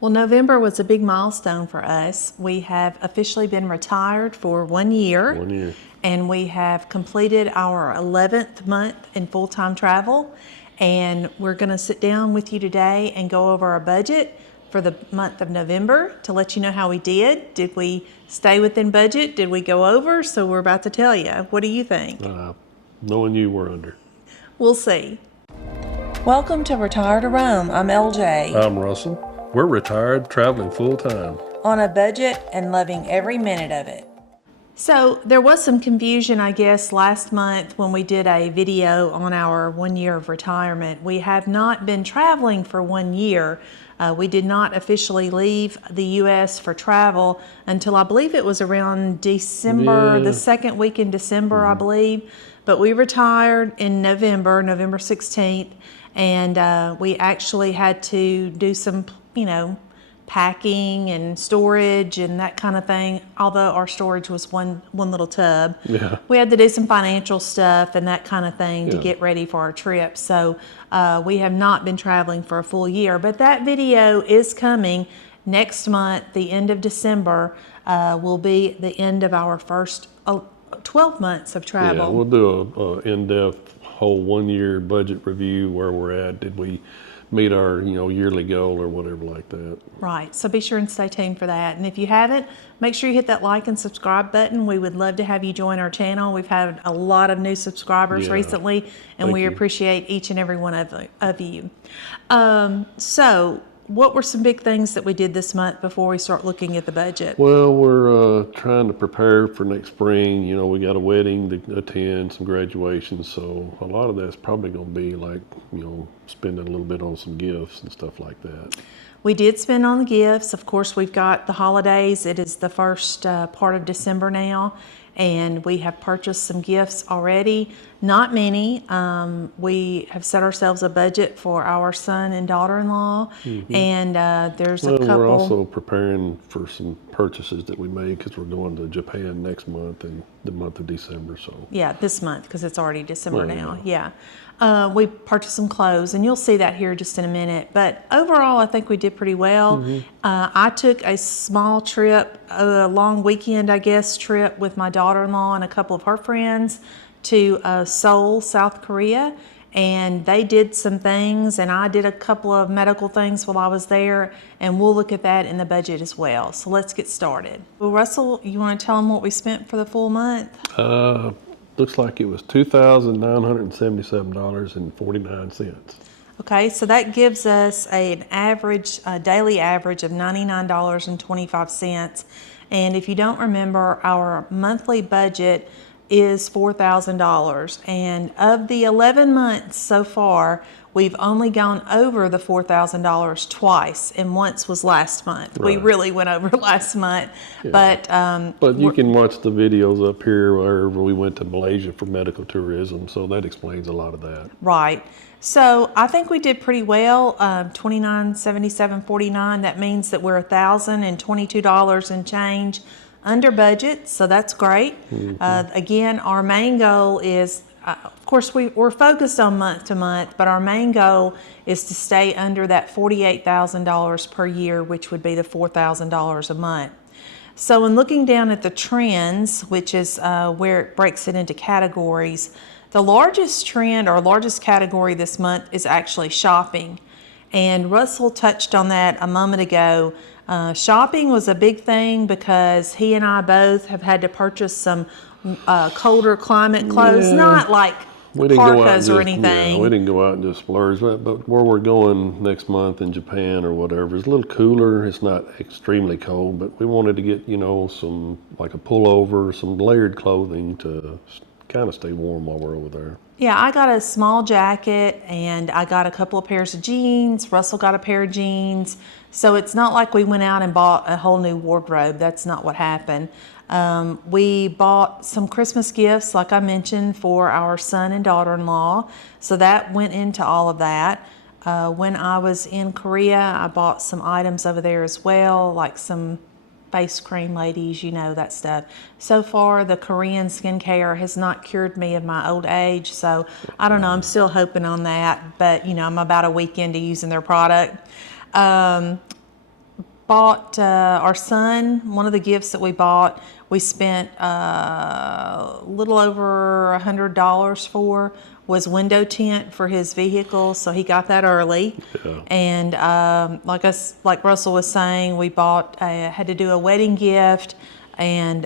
Well, November was a big milestone for us. We have officially been retired for 1 year. 1 year. And we have completed our 11th month in full-time travel. And we're going to sit down with you today and go over our budget for the month of November to let you know how we did. Did we stay within budget? Did we go over? So we're about to tell you. What do you think? Knowing you, we're under. We'll see. Welcome to Retire to Roam. I'm LJ. I'm Russell. We're retired, traveling full time. On a budget and loving every minute of it. So there was some confusion, I guess, last month when we did a video on our 1 year of retirement. We have not been traveling for 1 year. We did not officially leave the U.S. for travel until I believe it was around December, the second week in December, I believe. But we retired in November 16th, and we actually had to do some, packing and storage and that kind of thing. Although our storage was one little tub, we had to do some financial stuff and that kind of thing to get ready for our trip. So we have not been traveling for a full year, but that video is coming next month. The end of December will be the end of our first 12 months of travel. Yeah, we'll do a in-depth whole 1 year budget review, where we're at. Did we meet our yearly goal or whatever like that? Right. So be sure and stay tuned for that. And if you haven't, make sure you hit that like and subscribe button. We would love to have you join our channel. We've had a lot of new subscribers recently, and we appreciate each and every one of you. So what were some big things that we did this month before we start looking at the budget? Well, we're trying to prepare for next spring. We got a wedding to attend, some graduations, so a lot of that's probably going to be like, spending a little bit on some gifts and stuff like that. We did spend on the gifts. Of course, we've got the holidays. It is the first part of December now, and we have purchased some gifts already. Not many. We have set ourselves a budget for our son and daughter-in-law, and there's a couple. We're also preparing for some purchases that we made because we're going to Japan next month and the month of December. So yeah, this month because it's already December now. Yeah. We purchased some clothes, and you'll see that here just in a minute. But overall, I think we did pretty well. I took a small trip, a long weekend, I guess, trip with my daughter-in-law and a couple of her friends to Seoul, South Korea. And they did some things, and I did a couple of medical things while I was there, and we'll look at that in the budget as well. So let's get started. Well, Russell, you want to tell them what we spent for the full month? Looks like it was $2,977.49. Okay, so that gives us an average, daily average of $99.25. And if you don't remember, our monthly budget is $4,000. And of the 11 months so far, we've only gone over the $4,000 twice, and once was last month. Right. We really went over last month, but you can watch the videos up here where we went to Malaysia for medical tourism, so that explains a lot of that. Right. So I think we did pretty well. $2,977.49. That means that we're $1,022 and change under budget, so that's great. Again, our main goal is, of course, we're focused on month to month, but our main goal is to stay under that $48,000 per year, which would be the $4,000 a month. So in looking down at the trends, which is where it breaks it into categories, the largest trend or largest category this month is actually shopping. And Russell touched on that a moment ago. Shopping was a big thing because he and I both have had to purchase some colder climate clothes, not like parkas or anything. We didn't go out and just splurge, but where we're going next month in Japan or whatever, it's a little cooler. It's not extremely cold, but we wanted to get, some, like a pullover, some layered clothing to kind of stay warm while we're over there. Yeah, I got a small jacket and I got a couple of pairs of jeans. Russell got a pair of jeans. So it's not like we went out and bought a whole new wardrobe. That's not what happened. We bought some Christmas gifts, like I mentioned, for our son and daughter-in-law. So that went into all of that. When I was in Korea, I bought some items over there as well, like some face cream, ladies, that stuff. So far, the Korean skincare has not cured me of my old age, so I don't know, I'm still hoping on that, but I'm about a week into using their product. bought our son, one of the gifts that we bought, we spent a little over $100 for, was window tint for his vehicle, so he got that early. Yeah. And like Russell was saying, we had to do a wedding gift and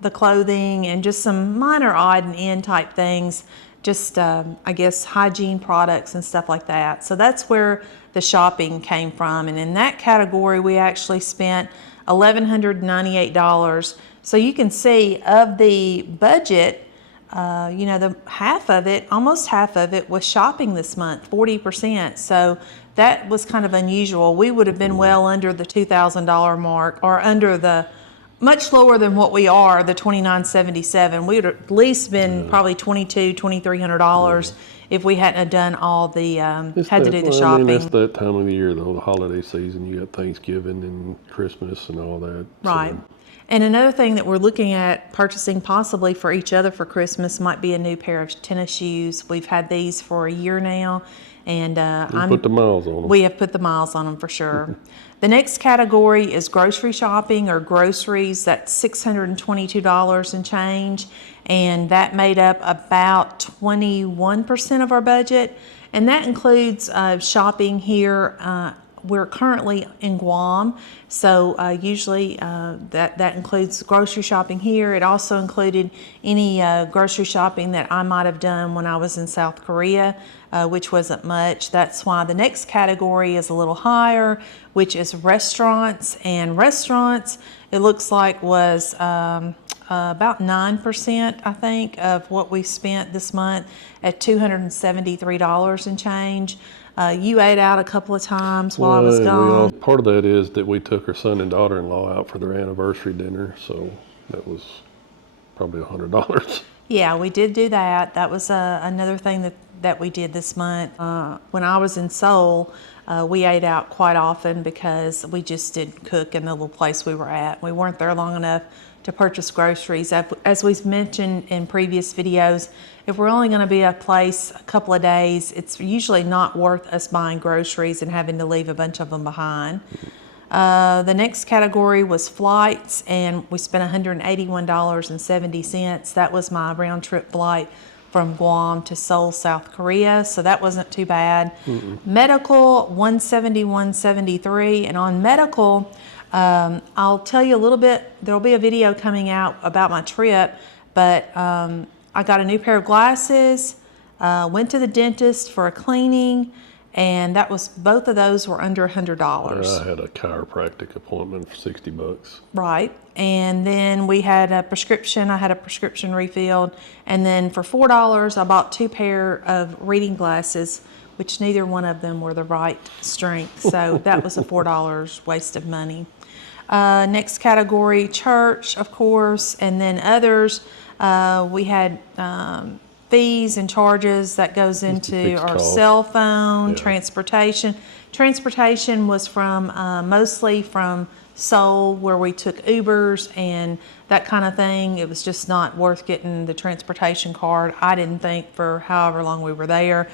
the clothing and just some minor odd and end type things, just I guess hygiene products and stuff like that. So that's where the shopping came from. And in that category, we actually spent $1,198. So you can see of the budget, the almost half of it was shopping this month, 40%. So that was kind of unusual. We would have been well under the $2,000 mark, or under the much lower than what we are, the $2,977. We would have at least been probably $2,300 if we hadn't have done all the had to do the shopping. I mean, that's that time of the year, though, the holiday season. You got Thanksgiving and Christmas and all that. Right. So. And another thing that we're looking at purchasing possibly for each other for Christmas might be a new pair of tennis shoes. We've had these for a year now, and put the miles on them. We have put the miles on them for sure. The next category is grocery shopping or groceries. That's $622 and change, and that made up about 21% of our budget, and that includes shopping here. We're currently in Guam, so usually that includes grocery shopping here. It also included any grocery shopping that I might have done when I was in South Korea, which wasn't much. That's why the next category is a little higher, which is restaurants. And restaurants, it looks like was about 9%, I think, of what we spent this month at $273 and change. You ate out a couple of times while I was gone. Part of that is that we took our son and daughter-in-law out for their anniversary dinner, so that was probably $100. Yeah, we did do that. That was another thing that we did this month. When I was in Seoul, we ate out quite often because we just didn't cook in the little place we were at. We weren't there long enough to purchase groceries. As we've mentioned in previous videos, if we're only going to be at a place a couple of days, it's usually not worth us buying groceries and having to leave a bunch of them behind. The next category was flights, and we spent $181.70. That was my round trip flight from Guam to Seoul, South Korea, so that wasn't too bad. Medical, $171.73, and on medical, I'll tell you a little bit. There'll be a video coming out about my trip, but I got a new pair of glasses, went to the dentist for a cleaning, and both of those were under $100. I had a chiropractic appointment for $60. Right, and then we had a prescription. I had a prescription refilled, and then for $4, I bought 2 pair of reading glasses, which neither one of them were the right strength. So that was a $4 waste of money. Next category, church, of course, and then others. We had fees and charges that goes into our cell phone, transportation. Transportation was from mostly from Seoul, where we took Ubers and that kind of thing. It was just not worth getting the transportation card, I didn't think, for however long we were there.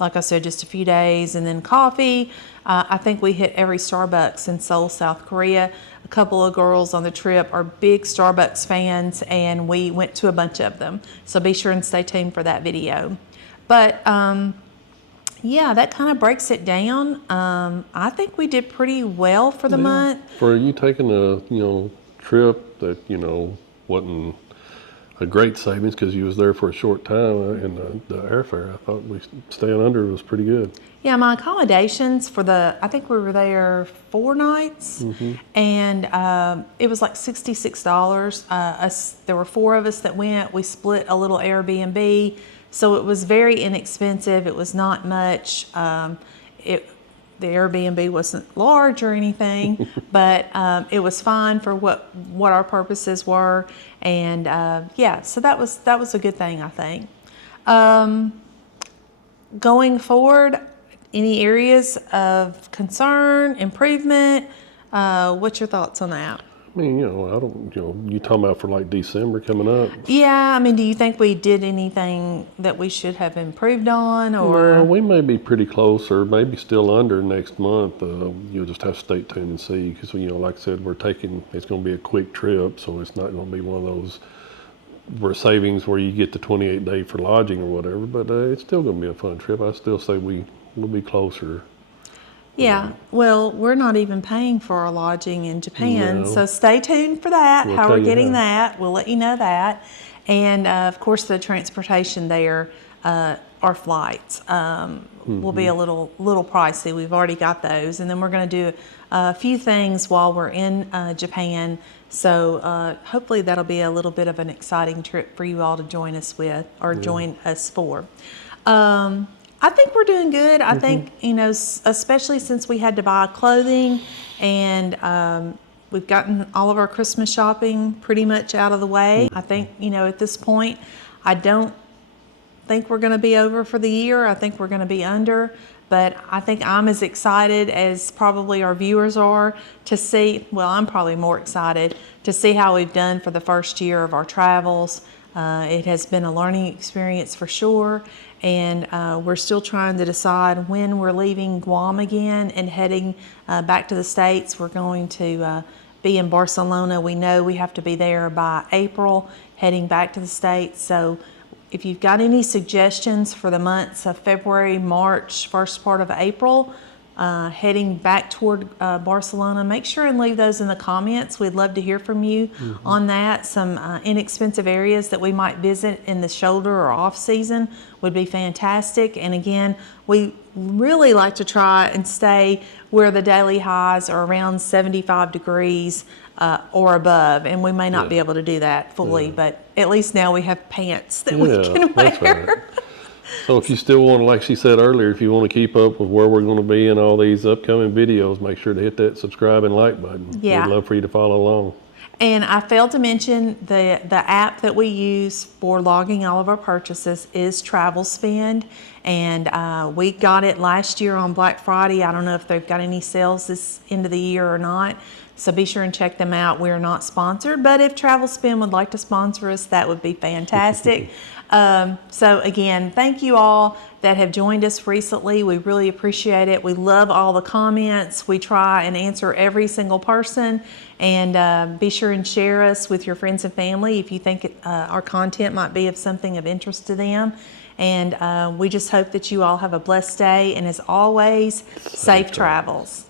Like I said, just a few days. And then coffee, I think we hit every Starbucks in Seoul, South Korea. A couple of girls on the trip are big Starbucks fans, and we went to a bunch of them. So be sure and stay tuned for that video. But yeah, that kind of breaks it down. I think we did pretty well for the month. For you taking a trip that wasn't a great savings because you was there for a short time, and the airfare, I thought staying under was pretty good. Yeah, my accommodations I think we were there 4 nights, and it was like $66. There were 4 of us that went. We split a little Airbnb, so it was very inexpensive. It was not much. The Airbnb wasn't large or anything, but it was fine for what our purposes were, and yeah, so that was a good thing, I think. Going forward, any areas of concern, improvement? What's your thoughts on that? I mean, I don't, you talking about for like December coming up? Yeah, I mean, do you think we did anything that we should have improved on, No, or? we may be pretty close, or maybe still under next month. You'll just have to stay tuned and see, because like I said, it's going to be a quick trip, so it's not going to be one of those where savings where you get the 28-day for lodging or whatever. But it's still going to be a fun trip. I still say we'll be closer. Yeah, well, we're not even paying for our lodging in Japan, No, so stay tuned for that, we'll how tell we're you getting how. that. We'll let you know that. And of course, the transportation there, our flights will be a little pricey. We've already got those. And then we're going to do a few things while we're in Japan. So hopefully that'll be a little bit of an exciting trip for you all to join us with, or join us for. I think we're doing good. I think, especially since we had to buy clothing, and we've gotten all of our Christmas shopping pretty much out of the way. I think, at this point, I don't think we're going to be over for the year. I think we're going to be under. But I think I'm as excited as probably our viewers are to see, well, I'm probably more excited to see how we've done for the first year of our travels. It has been a learning experience for sure, and we're still trying to decide when we're leaving Guam again and heading back to the States. We're going to be in Barcelona. We know we have to be there by April, heading back to the States. So if you've got any suggestions for the months of February, March, first part of April, heading back toward Barcelona, make sure and leave those in the comments. We'd love to hear from you on that. Some inexpensive areas that we might visit in the shoulder or off season would be fantastic. And again, we really like to try and stay where the daily highs are around 75 degrees or above, and we may not be able to do that fully, but at least now we have pants that we can wear. That's right. So if you still want to, like she said earlier, if you want to keep up with where we're going to be in all these upcoming videos, make sure to hit that subscribe and like button. Yeah. We'd love for you to follow along. And I failed to mention the app that we use for logging all of our purchases is Travel Spend, and we got it last year on Black Friday. I don't know if they've got any sales this end of the year or not, so be sure and check them out. We're not sponsored, but if Travel Spend would like to sponsor us, that would be fantastic. So again, thank you all that have joined us recently. We really appreciate it. We love all the comments. We try and answer every single person, and be sure and share us with your friends and family if you think our content might be of something of interest to them. And we just hope that you all have a blessed day, and as always, safe travels.